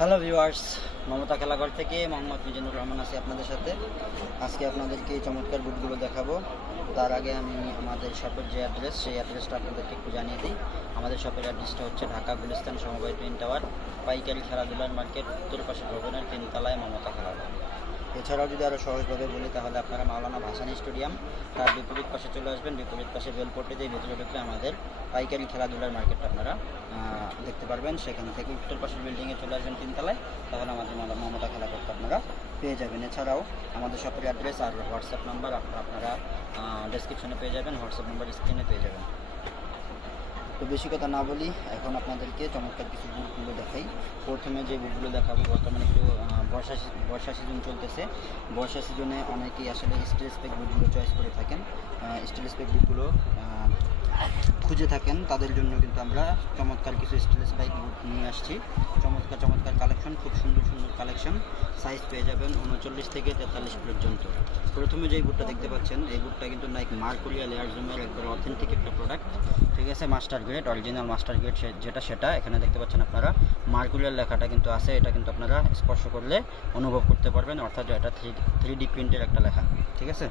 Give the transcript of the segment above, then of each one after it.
Hello viewers Mamata খেলাঘর থেকে মোহাম্মদ মিজানুর রহমান আছি আপনাদের সাথে। আজকে আপনাদেরকে এই চমৎকার বুটগুলো দেখাবো। তার আগে আমি আমাদের শপের যে অ্যাড্রেস সেই অ্যাড্রেসটা আপনাদেরকে একটু জানিয়ে দিই। আমাদের শপের অ্যাড্রেসটা হচ্ছে ঢাকা গুলিস্তান সমবায় টুইন টাওয়ার পাইকারি খেলাধুলার মার্কেট উত্তর পাশে ভবনের তিনতলায় মমতা খেলাঘর। এছাড়াও যদি আরও সহজভাবে বলি, তাহলে আপনারা মাওলানা ভাসানি স্টেডিয়াম, তার বিপরীত পাশে চলে আসবেন। বিপরীত পাশে বেলপট্টি দিয়ে ভেতরে ঢুকলে আমাদের পাইকারি খেলাধুলার মার্কেটটা আপনারা দেখতে পারবেন। সেখান থেকে উত্তর পাশের বিল্ডিংয়ে চলে আসবেন তিনতলায়। তাহলে আমাদের মম- মমতা খেলা করতে আপনারা পেয়ে যাবেন। এছাড়াও আমাদের শপের অ্যাড্রেস আর হোয়াটসঅ্যাপ নাম্বার আপনারা ডেসক্রিপশনে পেয়ে যাবেন। হোয়াটসঅ্যাপ নাম্বার স্ক্রিনে পেয়ে যাবেন। তো বেশি কথা না বলি, এখন আপনাদেরকে চমৎকার কিছু বুটগুলো দেখাই। প্রথমে যে বুটগুলো দেখাবো, বর্তমানে একটু বর্ষা বর্ষা সিজন চলতেছে। বর্ষা সিজনে অনেকেই আসলে স্টিল স্পেক বুটগুলো চয়েস করে থাকেন। স্টিল স্পেক বুটগুলো খুঁজে থাকেন, তাদের জন্য কিন্তু আমরা চমৎকার কিছু স্টিল বাইক নিয়ে আসছি। চমৎকার চমৎকার কালেকশন খুব সুন্দর সুন্দর কালেকশন সাইজ পেয়ে যাবেন উনচল্লিশ থেকে তেতাল্লিশ পর্যন্ত। প্রথমে যে বুটটা দেখতে পাচ্ছেন, এই বুটটা কিন্তু নাইক মার্কুলিয়া লেয়ার জুমের একবার অথেন্টিক একটা প্রোডাক্ট ঠিক আছে master grade original master grade যেটা সেটা, এখানে দেখতে পাচ্ছেন আপনারা। মার্কুলিয়ার লেখাটা কিন্তু আছে, এটা কিন্তু আপনারা স্পর্শ করলে অনুভব করতে পারবেন, অর্থাৎ এটা থ্রি থ্রি ডি প্রিন্টের একটা লেখা। ঠিক আছে?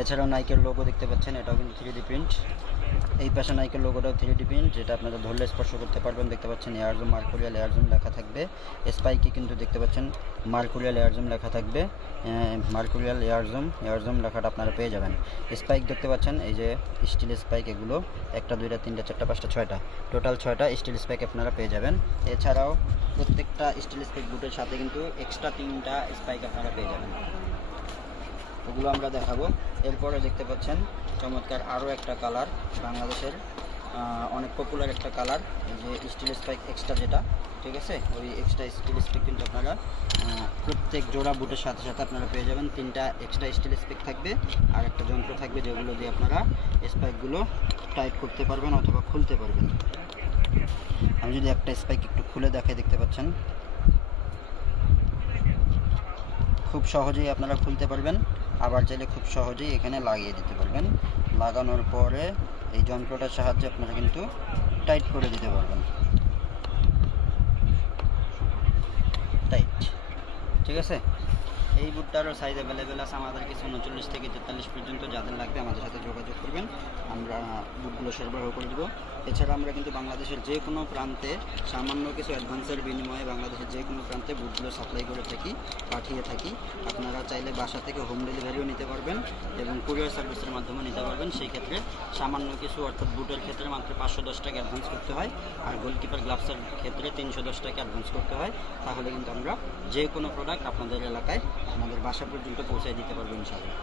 এছাড়াও নাইকের লোগো দেখতে পাচ্ছেন, এটাও কিন্তু থ্রি ডি প্রিন্ট এই পাশে নাইকের লোগোটাও থ্রি ডি প্রিন্ট যেটা আপনারা ধরলে স্পর্শ করতে পারবেন। দেখতে পাচ্ছেন এয়ারজুম মার্কুরিয়াল এয়ারজুম লেখা থাকবে। স্পাইকে কিন্তু দেখতে পাচ্ছেন মার্কুরিয়াল এয়ারজুম লেখা থাকবে। মার্কুরিয়াল এয়ারজুম এয়ারজুম লেখাটা আপনারা পেয়ে যাবেন। স্পাইক দেখতে পাচ্ছেন, এই যে স্টিল স্পাইক এগুলো, একটা, দুইটা, তিনটা, চারটা, পাঁচটা, ছয়টা। টোটাল ছয়টা স্টিল স্পাইক আপনারা পেয়ে যাবেন। এছাড়াও প্রত্যেকটা স্টিল স্পাইক বুটের সাথে কিন্তু এক্সট্রা তিনটা স্পাইক আপনারা পেয়ে যাবেন। ওগুলো আমরা দেখাবো। এরপরে দেখতে পাচ্ছেন, চমৎকার আরও একটা কালার বাংলাদেশের অনেক পপুলার একটা কালার। যে স্টিল স্পাইক এক্সট্রা যেটা, ঠিক আছে? ওই এক্সট্রা স্টিল স্পিক কিন্তু আপনারা প্রত্যেক জোড়া বুটের সাথে সাথে আপনারা পেয়ে যাবেন। তিনটা এক্সট্রা স্টিল স্পিক থাকবে, আর একটা যন্ত্র থাকবে যেগুলো দিয়ে আপনারা স্পাইকগুলো টাইট করতে পারবেন অথবা খুলতে পারবেন। আমি যদি একটা স্পাইক একটু খুলে দেখাই, দেখতে পাচ্ছেন? খুব সহজেই আপনারা খুলতে পারবেন। আবার চাইলে খুব সহজেই এখানে লাগিয়ে দিতে পারবেন। লাগানোর পরে এই যন্ত্রটার সাহায্যে আপনারা কিন্তু টাইট করে দিতে পারবেন। টাইট। ঠিক আছে? এই বুটটারও সাইজ অ্যাভেলেবেল আছে আমাদের কিছু উনচল্লিশ থেকে তেতাল্লিশ পর্যন্ত। যাদের লাগবে আমাদের সাথে যোগাযোগ করবেন। আমরা বুটগুলো সরবরাহ করে দেবো। এছাড়া আমরা কিন্তু বাংলাদেশের যে কোনো প্রান্তে সামান্য কিছু অ্যাডভান্সের বিনিময়ে বাংলাদেশের যে কোনো প্রান্তে বুটগুলো সাপ্লাই করে থাকি, পাঠিয়ে থাকি। আপনারা চাইলে বাসা থেকে হোম ডেলিভারিও নিতে পারবেন এবং কুরিয়ার সার্ভিসের মাধ্যমে নিতে পারবেন। সেই ক্ষেত্রে সামান্য কিছু অর্থাৎ বুটের ক্ষেত্রে মাত্র পাঁচশো দশ টাকা অ্যাডভান্স করতে হয় আর গোলকিপার গ্লাভসের ক্ষেত্রে তিনশো দশ টাকা অ্যাডভান্স করতে হয়। তাহলে কিন্তু আমরা যে কোনো প্রোডাক্ট আপনাদের এলাকায়, আমাদের বাসা পর্যন্ত পৌঁছে দিতে পারব ইনশাআল্লাহ।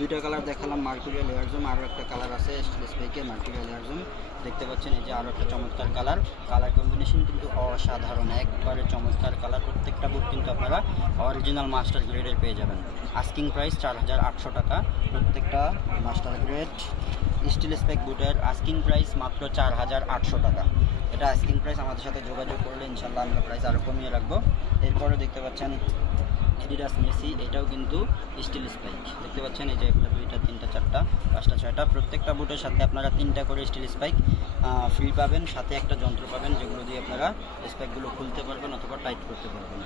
দুইটা কালার দেখালাম মার্কুরিয়াল এয়ারজুম আরও একটা কালার আছে স্পেকের মার্কুরিয়াল এয়ারজুম দেখতে পাচ্ছেন এই যে আরও একটা চমৎকার কালার কালার কম্বিনেশন কিন্তু অসাধারণ, একবারে চমৎকার কালার প্রত্যেকটা বুট কিন্তু আপনারা অরিজিনাল মাস্টার গ্রেডের পেয়ে যাবেন। আস্কিং প্রাইস চার হাজার আটশো টাকা। প্রত্যেকটা মাস্টার গ্রেড স্টিল স্পেক বুটের আস্কিং প্রাইস মাত্র চার হাজার আটশো টাকা। এটা আস্কিং প্রাইস আমাদের সাথে যোগাযোগ করলে ইনশাল্লাহ আমরা প্রাইস আরও কমিয়ে রাখব। এরপরে দেখতে পাচ্ছেন এডিডাস মেসি এটাও কিন্তু স্টিল স্পাইক দেখতে পাচ্ছেন এই যে একটা দুইটা তিনটা, চারটা, পাঁচটা, ছয়টা। প্রত্যেকটা বুটের সাথে আপনারা তিনটা করে স্টিল স্পাইক ফ্রি পাবেন, সাথে একটা যন্ত্র পাবেন, যেগুলো দিয়ে আপনারা স্পাইকগুলো খুলতে পারবেন অথবা টাইট করতে পারবেন।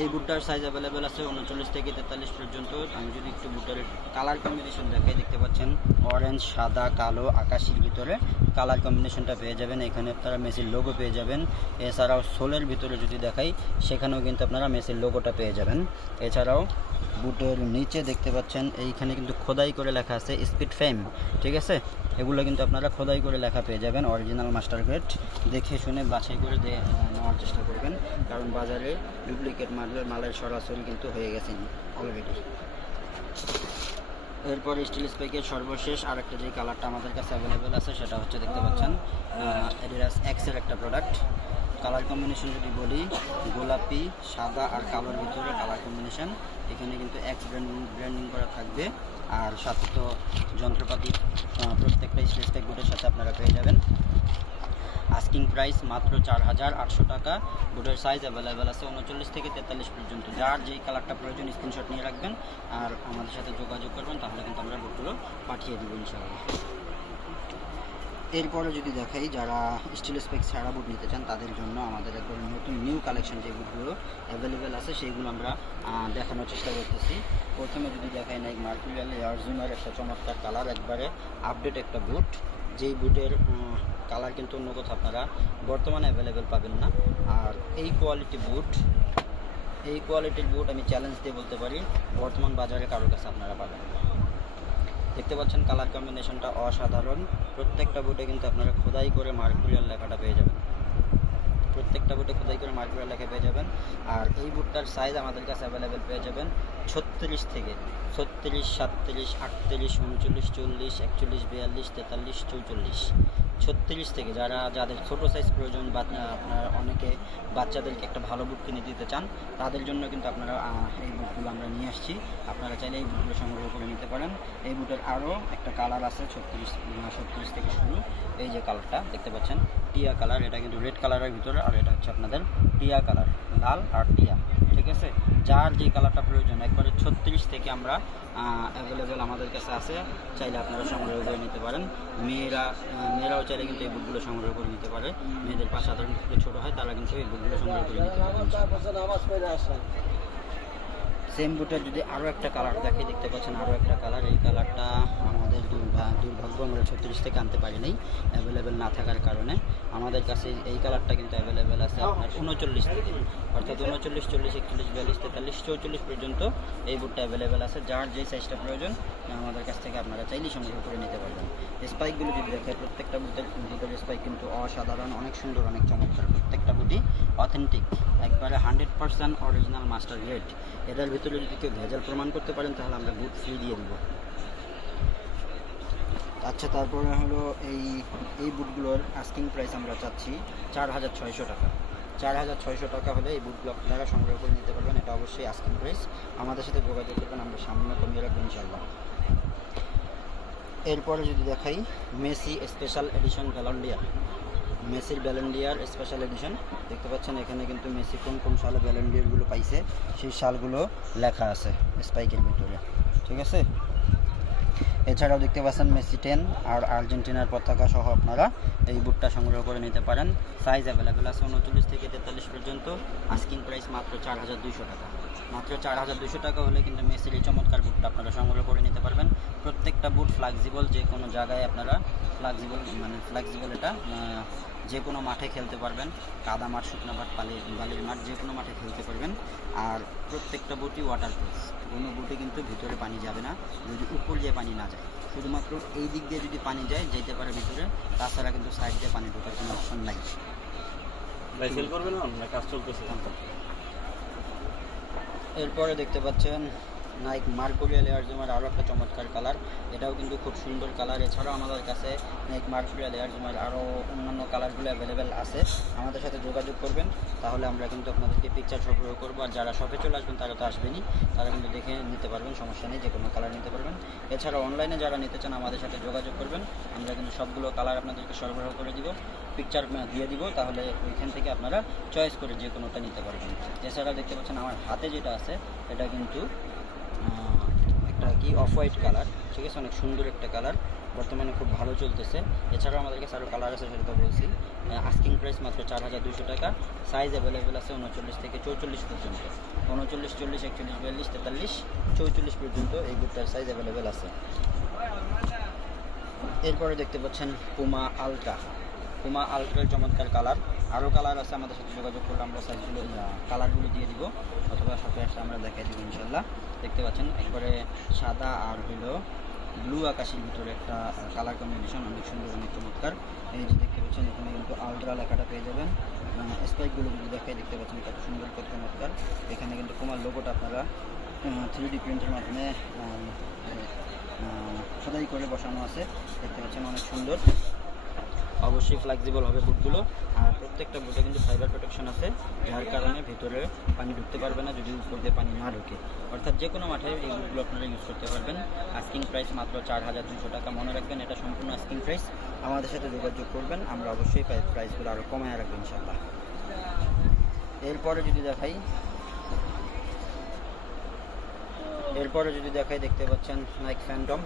এই বুটটার সাইজ অ্যাভেলেবেল আছে উনচল্লিশ থেকে তেতাল্লিশ পর্যন্ত। আমি যদি একটু বুটের কালার কম্বিনেশন দেখাই, দেখতে পাচ্ছেন? অরেঞ্জ সাদা, কালো, আকাশির ভিতরে কালার কম্বিনেশনটা পেয়ে যাবেন। এখানে আপনারা মেসির লোগো পেয়ে যাবেন। এছাড়াও সোলের ভিতরে যদি দেখাই, সেখানেও কিন্তু আপনারা মেসির লোগোটা পেয়ে যাবেন। এছাড়াও বুটের নিচে দেখতে পাচ্ছেন, এইখানে কিন্তু খোদাই করে লেখা আছে স্পিড ফেম ঠিক আছে? এগুলো কিন্তু আপনারা খোদাই করে লেখা পেয়ে যাবেন অরিজিনাল মাস্টার গ্রেড দেখে শুনে বাছাই করে নেওয়ার চেষ্টা করবেন, কারণ বাজারে ডুপ্লিকেট মালের মালের সরাসরি কিন্তু হয়ে গেছেন অলরেডি এরপর স্টিল স্পেকের সর্বশেষ আরেকটা যে কালারটা আমাদের কাছে অ্যাভেলেবেল আছে, সেটা হচ্ছে দেখতে পাচ্ছেন এডিডাস এক্সের একটা প্রোডাক্ট কালার কম্বিনেশন যদি বলি, গোলাপি, সাদা আর কালোর ভিতরে কালার কম্বিনেশন। এখানে কিন্তু এক্স ব্র্যান্ডিং ব্র্যান্ডিং করা থাকবে। আর সাথে তো যন্ত্রপাতি প্রত্যেকটা স্টিল স্পেক বুটের সাথে আপনারা পেয়ে যাবেন। আস্কিং প্রাইস মাত্র চার হাজার আটশো টাকা। বুটের সাইজ অ্যাভেলেবেল আছে উনচল্লিশ থেকে তেতাল্লিশ পর্যন্ত। যার যেই কালারটা প্রয়োজন স্ক্রিনশট নিয়ে রাখবেন। আর আমাদের সাথে যোগাযোগ করবেন, তাহলে কিন্তু আমরা বুটগুলো পাঠিয়ে দেবো ইনশাআল্লাহ। এরপরে যদি দেখাই, যারা স্টিল স্পেক ছাড়া বুট নিতে চান, তাদের জন্য আমাদের একবার নতুন নিউ কালেকশন যে বুটগুলো অ্যাভেলেবেল আছে সেইগুলো আমরা দেখানোর চেষ্টা করতেছি। প্রথমে যদি দেখাই নাইক মার্কুরিয়াল অর্জুনের একটা চমৎকার কালার একবারে আপডেট একটা বুট যেই বুটের কালার কিন্তু অন্য কোথাও আপনারা বর্তমানে অ্যাভেলেবেল পাবেন না। আর এই কোয়ালিটি বুট এই কোয়ালিটির বুট আমি চ্যালেঞ্জ দিয়ে বলতে পারি, বর্তমান বাজারে কারোর কাছে আপনারা পাবেন না। দেখতে পাচ্ছেন কালার কম্বিনেশনটা অসাধারণ। প্রত্যেকটা বুটে কিন্তু আপনারা খোদাই করে মার্কুরিয়াল লেখাটা পেয়ে যাবেন। প্রত্যেকটা বুটে খোদাই করে মার্কুরিয়াল লেখা পেয়ে যাবেন। আর এই বুটটার সাইজ আমাদের কাছে অ্যাভেলেবেল পেয়ে যাবেন ছত্রিশ থেকে ছত্রিশ, সাতত্রিশ, আটত্রিশ, উনচল্লিশ, চল্লিশ, একচল্লিশ, বিয়াল্লিশ, তেতাল্লিশ, চৌচল্লিশ। ছত্রিশ থেকে যারা, যাদের ছোটো সাইজ প্রয়োজন বা আপনার অনেকে বাচ্চাদেরকে একটা ভালো বুট কিনে দিতে চান, তাদের জন্য কিন্তু আপনারা এই বুটগুলো আমরা নিয়ে আসছি। আপনারা চাইলে এই বুটগুলো সংগ্রহ করে নিতে পারেন। এই বুটের আরও একটা কালার আছে, ছত্রিশ ছত্রিশ থেকে শুরু। এই যে কালারটা দেখতে পাচ্ছেন? টিয়া কালার এটা কিন্তু রেড কালারের ভিতরে, আর এটা হচ্ছে আপনাদের টিয়া কালার লাল আর টিয়া। ঠিক আছে? যার যে কালারটা প্রয়োজন, একবারে ছত্রিশ থেকে আমরা অ্যাভেলেবেল আমাদের কাছে আছে, চাইলে আপনারা সংগ্রহ করে নিতে পারেন। মেয়েরা মেয়েরাও চাইলে কিন্তু এই বুকগুলো সংগ্রহ করে নিতে পারে। মেয়েদের পাশে সাধারণ ছোটো হয়, তারা কিন্তু এই বুকগুলো সংগ্রহ করে নিতে পারে। সেম বুটের যদি আরও একটা কালার দেখে দেখতে পাচ্ছেন আরও একটা কালার এই কালারটা আমাদের দুর্ভা- দুর্ভাগ্য, আমরা ছত্রিশ থেকে আনতে পারি নাই অ্যাভেলেবেল না থাকার কারণে। আমাদের কাছে এই কালারটা কিন্তু অ্যাভেলেবেল আছে আপনার উনচল্লিশ থেকে। অর্থাৎ উনচল্লিশ, চল্লিশ, একচল্লিশ, বিয়াল্লিশ, তেতাল্লিশ, চৌচল্লিশ পর্যন্ত এই বুটটা অ্যাভেলেবেল আছে। যার যে সাইজটা প্রয়োজন আমাদের কাছ থেকে আপনারা চাইলেই সংগ্রহ করে নিতে পারবেন। স্পাইকগুলো যদি দেখে প্রত্যেকটা বুটের বুটের স্পাইক কিন্তু অসাধারণ, অনেক সুন্দর, অনেক চমৎকার। প্রত্যেকটা বুটই অথেন্টিক একবারে hundred percent original master grade এটার ভিতরে যদি কেউ ভেজাল প্রমাণ করতে পারেন, তাহলে আমরা বুট ফ্রি দিয়ে দিব। আচ্ছা তারপরে হলো এই এই বুটগুলোর আস্কিং প্রাইস আমরা চাচ্ছি চার হাজার ছয়শো টাকা। চার হাজার ছয়শো টাকা হলে এই বুটগুলো আপনারা সংগ্রহ করে নিতে পারবেন। এটা অবশ্যই আস্কিং প্রাইস আমাদের সাথে যোগাযোগ করবেন, আমরা সামনে কমিয়ে রাখব ইনশাল্লাহ এরপরে যদি দেখাই, মেসি স্পেশাল এডিশন ভ্যালন্ডিয়ার মেসির ব্যালেন্ডিয়ার স্পেশাল এডিশন দেখতে পাচ্ছেন, এখানে কিন্তু মেসি কোন কোন সালে ব্যালেন্ডিয়ারগুলো পাইছে, সেই সালগুলো লেখা আছে স্পাইকের ভিতরে। ঠিক আছে? এছাড়াও দেখতে পাচ্ছেন মেসি টেন আর আর্জেন্টিনার পতাকা সহ আপনারা এই বুটটা সংগ্রহ করে নিতে পারেন। সাইজ অ্যাভেলেবেল আছে উনচল্লিশ থেকে তেতাল্লিশ পর্যন্ত। আস্কিং প্রাইস মাত্র চার হাজার দুইশো টাকা। মাত্র চার হাজার দুশো টাকা হলে কিন্তু মেসির এই চমৎকার বুটটা আপনারা সংগ্রহ করে নিতে পারবেন। প্রত্যেকটা বুট ফ্লেক্সিবল যে কোনো জায়গায় আপনারা ফ্লেক্সিবল মানে ফ্লেক্সিবল এটা যে কোনো মাঠে খেলতে পারবেন। কাদা মাঠ, শুকনো মাঠ পালি বালির মাঠ, যে কোনো মাঠে খেলতে পারবেন। আর প্রত্যেকটা বুটই ওয়াটার প্রুফ কোনো বুটে কিন্তু ভিতরে পানি যাবে না, যদি উপর দিয়ে পানি না যায়। শুধুমাত্র এই দিক দিয়ে যদি পানি যায়, যেতে পারে ভিতরে, তাছাড়া কিন্তু সাইড দিয়ে পানি ঢোকার কোনো অপশন নাই। সেল না? কাজ চলতেছে? এরপরে দেখতে পাচ্ছেন নাইক মার্কুরিয়াল এয়ার জুমার আরও একটা চমৎকার কালার এটাও কিন্তু খুব সুন্দর কালার এছাড়াও আমাদের কাছে নাইক মার্কুরিয়াল এয়ার জুমার আরও অন্যান্য কালারগুলো অ্যাভেলেবেল আছে। আমাদের সাথে যোগাযোগ করবেন, তাহলে আমরা কিন্তু আপনাদেরকে পিকচার সরবরাহ করব। আর যারা শপে চলে আসবেন, তারা তো আসবেনই। তারা কিন্তু দেখে নিতে পারবেন, সমস্যা নেই যে কোনো কালার নিতে পারবেন। এছাড়া অনলাইনে যারা নিতে চান, আমাদের সাথে যোগাযোগ করবেন। আমরা কিন্তু সবগুলো কালার আপনাদেরকে সরবরাহ করে দিব। পিকচার দিয়ে দিব, তাহলে ওইখান থেকে আপনারা চয়েস করে যে কোনোটা নিতে পারবেন। এছাড়া দেখতে পাচ্ছেন আমার হাতে যেটা আছে, এটা কিন্তু একটা কি অফ হোয়াইট কালার ঠিক আছে? অনেক সুন্দর একটা কালার বর্তমানে খুব ভালো চলতেছে। এছাড়াও আমাদের কাছে আরও কালার আছে, সেটা বলছি। আস্কিং প্রাইস মাত্র চার হাজার দুশো টাকা সাইজ অ্যাভেলেবেল আছে উনচল্লিশ থেকে চৌচল্লিশ পর্যন্ত। উনচল্লিশ, চল্লিশ, একচল্লিশ, বিয়াল্লিশ, তেতাল্লিশ, চৌচল্লিশ পর্যন্ত এই বুটটার সাইজ অ্যাভেলেবেল আছে। এরপরে দেখতে পাচ্ছেন পুমা আলট্রা পুমা আলট্রার চমৎকার কালার আরও কালার আছে আমাদের সাথে যোগাযোগ করলে আমরা সাইজগুলো কালারগুলো দিয়ে দিব। অথবা সাথে আসলে আমরা দেখাই দিব ইনশাল্লাহ দেখতে পাচ্ছেন একবারে সাদা আর হইল ব্লু আকাশের ভিতরে একটা কালার কম্বিনেশন অনেক সুন্দর অনেক চমৎকার। এই যে দেখতে পাচ্ছেন এখানে কিন্তু আলট্রা লেখাটা পেয়ে যাবেন। স্পাইকগুলো যদি দেখাই দেখতে পাচ্ছেন কত সুন্দর কত চমৎকার। এখানে কিন্তু কুমার লোগোটা আপনারা থ্রি ডি প্রিন্টের মাধ্যমে আহ, খোদাই করে বসানো আছে। দেখতে পাচ্ছেন অনেক সুন্দর। অবশ্যই ফ্লেক্সিবল হবে বুটগুলো আর প্রত্যেকটা বুটে কিন্তু ফাইবার প্রোটেকশন আছে। যার কারণে ভিতরে পানি ঢুকতে পারবে না, যদি উপর দিয়ে পানি না ঢুকে। অর্থাৎ যে কোনো মাঠে এই বুটগুলো আপনারা ইউজ করতে পারবেন। আস্কিং প্রাইস মাত্র চার হাজার দুশো টাকা। মনে রাখবেন, এটা সম্পূর্ণ আস্কিং প্রাইস আমাদের সাথে যোগাযোগ করবেন, আমরা অবশ্যই প্রাইসগুলো আরও কমায় রাখব ইনশাল্লাহ এরপরে যদি দেখাই, এরপরে যদি দেখাই, দেখতে পাচ্ছেন নাইক ফ্যান্টম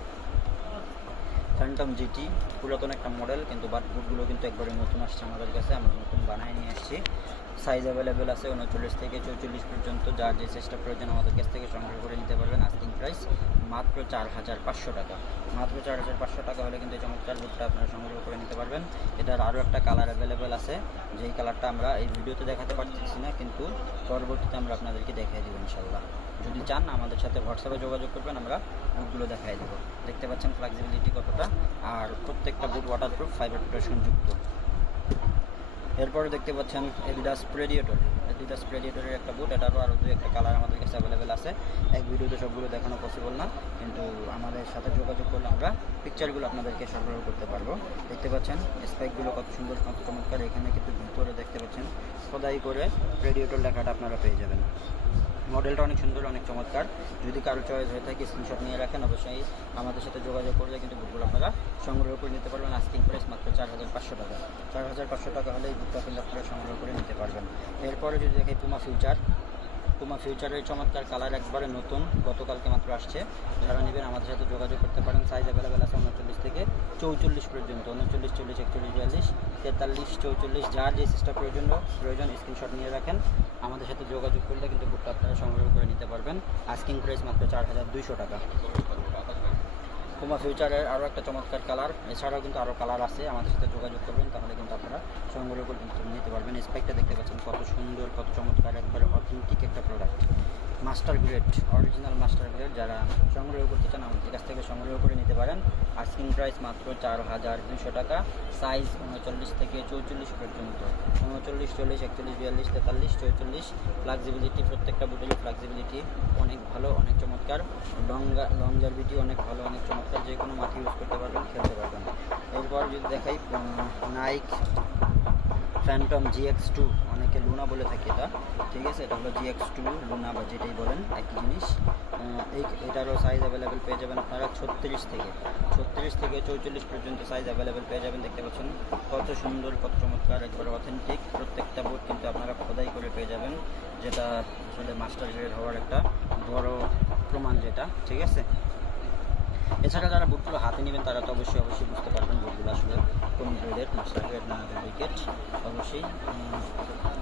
ফ্যান্টম জিটি পুরাতন একটা মডেল কিন্তু বাট বুটগুলো কিন্তু একবারে নতুন আসছে আমাদের কাছে, আমরা নতুন বানায় নিয়ে আসছি সাইজ অ্যাভেলেবেল আছে উনচল্লিশ থেকে চৌচল্লিশ পর্যন্ত যার যে চেষ্টা প্রয়োজন আমাদের কাছ থেকে সংগ্রহ করে নিতে পারবেন আস্কিং প্রাইস মাত্র চার হাজার পাঁচশো টাকা। মাত্র চার হাজার পাঁচশো টাকা হলে কিন্তু এই চমৎকার বুটটা আপনারা সংগ্রহ করে নিতে পারবেন। এটার আরও একটা কালার অ্যাভেলেবেল আছে, যেই কালারটা আমরা এই ভিডিওতে দেখাতে পারতেছি না, কিন্তু পরবর্তীতে আমরা আপনাদেরকে দেখিয়ে দেবো ইনশাল্লাহ যদি চান, আমাদের সাথে হোয়াটসঅ্যাপে যোগাযোগ করবেন, আমরা বুটগুলো দেখাই দেবো। দেখতে পাচ্ছেন ফ্লেক্সিবিলিটি কতটা, আর প্রত্যেকটা বুট ওয়াটারপ্রুফ ফাইবার প্রোটেকশন যুক্ত। এরপরে দেখতে পাচ্ছেন এডিডাস প্রেডিয়েটর এডিডাস প্রেডিয়েটরের একটা বুট এটারও আরও দু একটা কালার আমাদের কাছে অ্যাভেলেবেল আছে। এক ভিডিওতে সবগুলো দেখানো পসিবল না, কিন্তু আমাদের সাথে যোগাযোগ করলে আমরা পিকচারগুলো আপনাদেরকে সরবরাহ করতে পারব। দেখতে পাচ্ছেন স্পাইকগুলো কত সুন্দর, কত চমৎকার। এখানে কিন্তু ভিতরে দেখতে পাচ্ছেন, খোদাই করে প্রেডিয়েটর লেখাটা আপনারা পেয়ে যাবেন। মডেলটা অনেক সুন্দর, অনেক চমৎকার। যদি কারও চয়েস হয়ে থাকে স্ক্রিনশট নিয়ে রাখেন, অবশ্যই আমাদের সাথে যোগাযোগ করলে কিন্তু বুকগুলো আপনারা সংগ্রহ করে নিতে পারবেন। আস্কিং প্রাইস মাত্র চার হাজার পাঁচশো টাকা। চার হাজার পাঁচশো টাকা হলে এই বুকটা কিন্তু আপনারা সংগ্রহ করে নিতে পারবেন। এরপরে যদি দেখে পুমা ফিউচার পুমা ফিউচারের চমৎকার কালার একবারে নতুন, গতকালকে মাত্র আসছে। যারা নেবেন আমাদের সাথে যোগাযোগ করতে পারেন সাইজ অ্যাভেলেবেল আছে উনচল্লিশ থেকে চৌচল্লিশ পর্যন্ত, উনচল্লিশ, চল্লিশ, একচল্লিশ, বিয়াল্লিশ, তেতাল্লিশ, চৌচল্লিশ, যার যে সিস্টেম প্রয়োজন প্রয়োজন স্ক্রিনশট নিয়ে রাখেন। আমাদের সাথে যোগাযোগ করলে কিন্তু বুকটা আপনারা সংগ্রহ করে নিতে পারবেন। আস্কিং প্রাইস মাত্র চার হাজার দুইশো টাকা। পুমা ফিউচারের আরও একটা চমৎকার কালার এছাড়াও কিন্তু আরও কালার আছে। আমাদের সাথে যোগাযোগ করবেন, তাহলে কিন্তু আপনারা সংগ্রহ করে নিতে পারবেন। স্পেকটা দেখতে পাচ্ছেন, কত সুন্দর, কত চমৎকার, একবারে অথেন্টিক একটা product master grade original master grade যারা সংগ্রহ করতে চান, আমাদের কাছ থেকে সংগ্রহ করে নিতে পারেন। আস্কিং প্রাইস মাত্র চার হাজার দুশো টাকা। সাইজ উনচল্লিশ থেকে চৌচল্লিশ পর্যন্ত। উনচল্লিশ, চল্লিশ, একচল্লিশ, বিয়াল্লিশ, তেতাল্লিশ, চৌচল্লিশ। ফ্লেক্সিবিলিটি প্রত্যেকটা বুটেরই ফ্লেক্সিবিলিটি অনেক ভালো। চমৎকার লঙ্গা লংজারভিটি অনেক ভালো, অনেক চমৎকার। যে কোনো মাটি ইউজ করতে পারবেন, খেলতে পারবেন। এরপর যদি দেখাই নাইক ফ্যান্টম জিএক্স টু অনেকে লুনা বলে থাকে এটা। ঠিক আছে, এটা হলো জিএক্স টু লুনা বা যেটাই বলেন, একই জিনিস। এই এটারও সাইজ অ্যাভেলেবেল পেয়ে যাবেন আপনারা ছত্রিশ থেকে। ছত্রিশ থেকে চৌচল্লিশ পর্যন্ত সাইজ অ্যাভেলেবেল পেয়ে যাবেন, দেখতে পাচ্ছেন। কত সুন্দর, কত চমৎকার, একবারে অথেন্টিক প্রত্যেকটা বোর্ড কিন্তু আপনারা খোদাই করে পেয়ে যাবেন, যেটা আসলে মাস্টার গ্রেড হওয়ার একটা বড় প্রমাণ যেটা, ঠিক আছে? এছাড়া যারা বুটগুলো হাতে নেবেন, তারা তো অবশ্যই অবশ্যই বুঝতে পারবেন বুটগুলো আসলে কোন গ্রেডের মাস্টার গ্রেড না উইকেট অবশ্যই।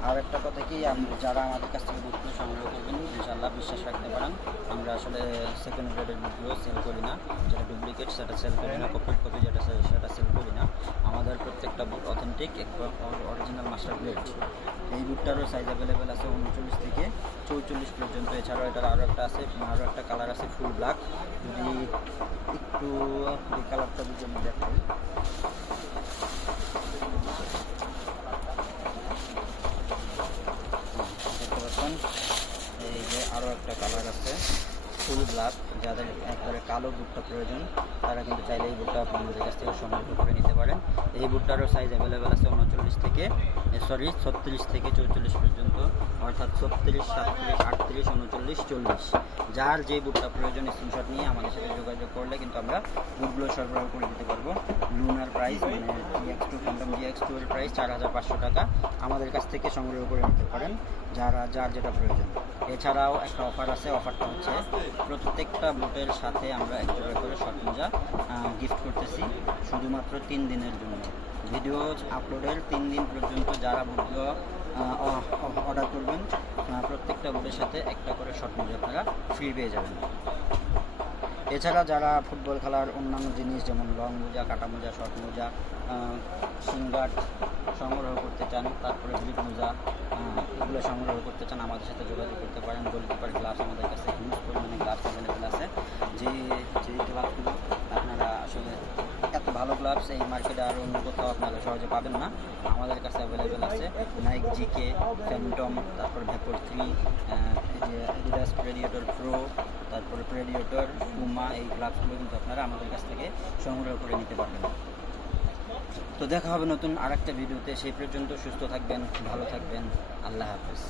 আর একটা কথা কি যারা আমাদের কাছ থেকে বুটগুলো সংগ্রহ করবেন ইনশাল্লাহ বিশ্বাস রাখতে পারেন। আমরা আসলে সেকেন্ড গ্রেডের বুটগুলো সেল করি না, যেটা ডুপ্লিকেট সেটা সেল করি না কপি কপি যেটা সেটা সেল করি না। আমাদের প্রত্যেকটা boot authentic original master grade এই বুটটারও সাইজ অ্যাভেলেবেল আছে উনচল্লিশ থেকে চৌচল্লিশ পর্যন্ত। এছাড়াও এটার আরও একটা আছে আরও একটা কালার আছে ফুল ব্ল্যাক যদি একটু, এই কালারটা যদি আমি দেখাই। এই যে আরও একটা কালার আছে ফুল ব্ল্যাক যাদের একবারে কালো বুটটা প্রয়োজন, তারা কিন্তু চাইলে এই বুটটা আপনাদের কাছ থেকে সংগ্রহ করে নিতে পারেন। এই বুটটারও সাইজ অ্যাভেলেবেল আছে উনচল্লিশ থেকে সরি ছত্রিশ থেকে চৌচল্লিশ পর্যন্ত, অর্থাৎ ছত্রিশ, সাতত্রিশ, আটত্রিশ, উনচল্লিশ, চল্লিশ। যার যে বুটটা প্রয়োজন স্ক্রিনশট নিয়ে আমাদের সাথে যোগাযোগ করলে কিন্তু আমরা বুটগুলো সরবরাহ করে দিতে পারব। লুনার প্রাইস মানে GX two Phantom GX two এর প্রাইস চার হাজার পাঁচশো টাকা আমাদের কাছ থেকে সংগ্রহ করে নিতে পারেন। যারা, যার যেটা প্রয়োজন। এছাড়াও একটা অফার আছে অফারটা হচ্ছে প্রত্যেকটা বুটের সাথে আমরা এক জোড়া করে শর্ট মোজা গিফট করতেছি শুধুমাত্র তিন দিনের জন্য। ভিডিও আপলোডের তিন দিন পর্যন্ত যারা বুটগুলো অর্ডার করবেন প্রত্যেকটা বুটের সাথে একটা করে শর্ট মোজা আপনারা ফ্রি পেয়ে যাবেন। এছাড়া যারা ফুটবল খেলার অন্যান্য জিনিস, যেমন লং মোজা, কাটা মোজা শর্ট মোজা সিঙ্গার সংগ্রহ করতে চান, তারপরে গ্রিপ মোজা এগুলো সংগ্রহ করতে চান, আমাদের সাথে যোগাযোগ করতে পারেন। গোলকিপার গ্লাস আমাদের কাছে হিউজ পরিমাণে গ্লাস অ্যাভেলেবেল আছে। যে যেই গ্লাসগুলো আপনারা আসলে এত ভালো গ্লাভস এই মার্কেটে আর অন্য কোথাও আপনারা সহজে পাবেন না, আমাদের কাছে অ্যাভেলেবেল আছে নাইক জিকে ফ্যান্টম তারপর ভেপর থ্রি এই যে অ্যাডিডাস প্রেডিয়েটর প্রো তারপরে প্রেডিয়েটর পুমা এই গ্লাভসগুলো কিন্তু আপনারা আমাদের কাছ থেকে সংগ্রহ করে নিতে পারবেন। তো দেখা হবে নতুন আরেকটা ভিডিওতে। সেই পর্যন্ত সুস্থ থাকবেন ভালো থাকবেন। আল্লাহ হাফেজ।